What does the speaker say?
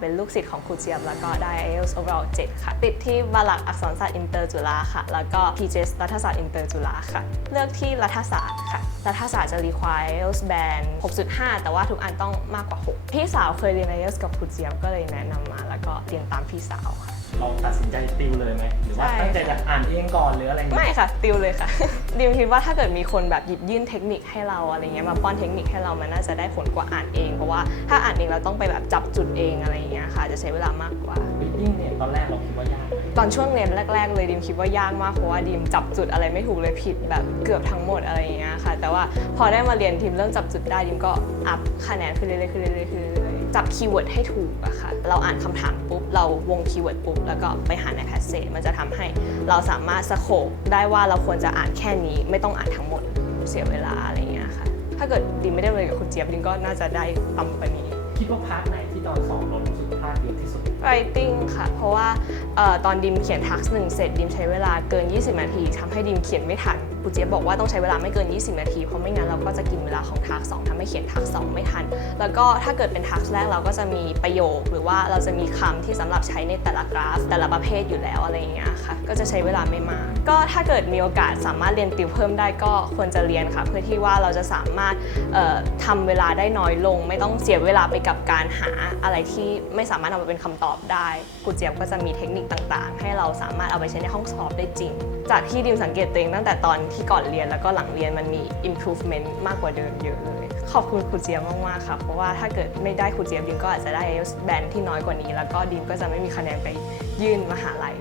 เป็นลูกศิษย์ของครูเจี๊ยบแล้วก็ได้ IELTS overall 7 ค่ะ ติดที่บาลักอักษรศาสตร์อินเตอร์จุฬาค่ะ แล้วก็ PJS รัฐศาสตร์อินเตอร์จุฬาค่ะ เลือกที่รัฐศาสตร์ค่ะ รัฐศาสตร์จะ require IELTS band 6.5 แต่ว่าทุกอันต้องมากกว่า 6 พี่สาวเคยเรียน IELTS กับครูเจี๊ยบก็เลยแนะนำมา แล้วก็เรียนตามพี่สาวค่ะ เราตัดสินใจติวเลย ไหมหรือว่าใช่ตั้งใจจะอ่านเองก่อนหรืออะไรอย่างไม่เงี้ยค่ะติวเลยค่ะ ดิมคิดว่าถ้าเกิดมีคนแบบหยิบยื่นเทคนิคให้เราอะไรเงี้ยมาป้อนเทคนิคให้เรามันน่าจะได้ผลกว่าอ่านเอง เพราะว่าถ้าอ่านเองเราต้องไปแบบจับจุดเองอะไรอย่างเงี้ยค่ะจะใช้เวลามากกว่า reading เนี่ยตอนแรกเราคิดว่ายากไหมตอนช่วงเรียนแรก ๆ เลยดิมคิดว่ายากมากเพราะว่าดิมจับจุดอะไรไม่ถูกเลยผิดแบบเกือบทั้งหมดอะไรอย่างเงี้ยค่ะ แต่ว่าพอได้มาเรียนทีมเริ่มจับจุดได้ดิมก็อัพคะแนนขึ้นเรื่อยๆขึ้นเรื่อยๆขึ้นเรื่อยๆ จับคีย์เวิร์ดให้ถูกอะค่ะ เราอ่านคำถามปุ๊บ เราวงคีย์เวิร์ดปุ๊บ แล้วก็ไปหาในแพสเซจมันจะทำให้เราสามารถสโคบได้ว่าเราควรจะอ่านแค่นี้ ไม่ต้องอ่านทั้งหมดเสียเวลาอะไรเงี้ยค่ะ ถ้าเกิดดิมไม่ได้เรียนกับคุณเจี๊ยบดิมก็น่าจะได้ต่ำกว่านี้ คิดว่าพาร์ทไหนที่ตอนสอบเรารู้สึกพลาดเยอะที่สุด writing ค่ะ เพราะว่าเอ่อตอนดิมเขียนทักหนึ่งเสร็จดิมใช้เวลาเกิน 20 นาทีทำให้ดิมเขียนไม่ทันปูเจียบบอกว่าต้องใช้เวลาไม่เกิน 20 นาที เพราะไม่งั้นเราก็จะกินเวลาของทักสองทำให้เขียนทักสองไม่ทัน แล้วก็ถ้าเกิดเป็นทักแรกเราก็จะมีประโยค หรือว่าเราจะมีคำที่สำหรับใช้ในแต่ละกราฟ แต่ละประเภทอยู่แล้วอะไรอย่างเงี้ยค่ะ ก็จะใช้เวลาไม่มาก ก็ถ้าเกิดมีโอกาสสามารถเรียนติวเพิ่มได้ก็ควรจะเรียนค่ะ เพื่อที่ว่าเราจะสามารถเอ่อทำเวลาได้น้อยลง ไม่ต้องเสียเวลาไปกับการหาอะไรที่ไม่สามารถเอามาเป็นคำตอบได้ครูเจี๊ยบก็จะมีเทคนิคต่างๆ ให้เราสามารถเอาไปใช้ในห้องสอบได้จริง จากที่ดิมสังเกตตัวเองตั้งแต่ตอนที่ก่อนเรียนแล้วก็หลังเรียนมันมี improvement มากกว่าเดิมเยอะเลยขอบคุณครูเจี๊ยบมากๆค่ะเพราะว่าถ้าเกิดไม่ได้ครูเจี๊ยบดิมก็อาจจะได้ IELTS band ที่น้อยกว่านี้ แล้วก็ดิมก็จะไม่มีคะแนนไปยื่นมหาลัย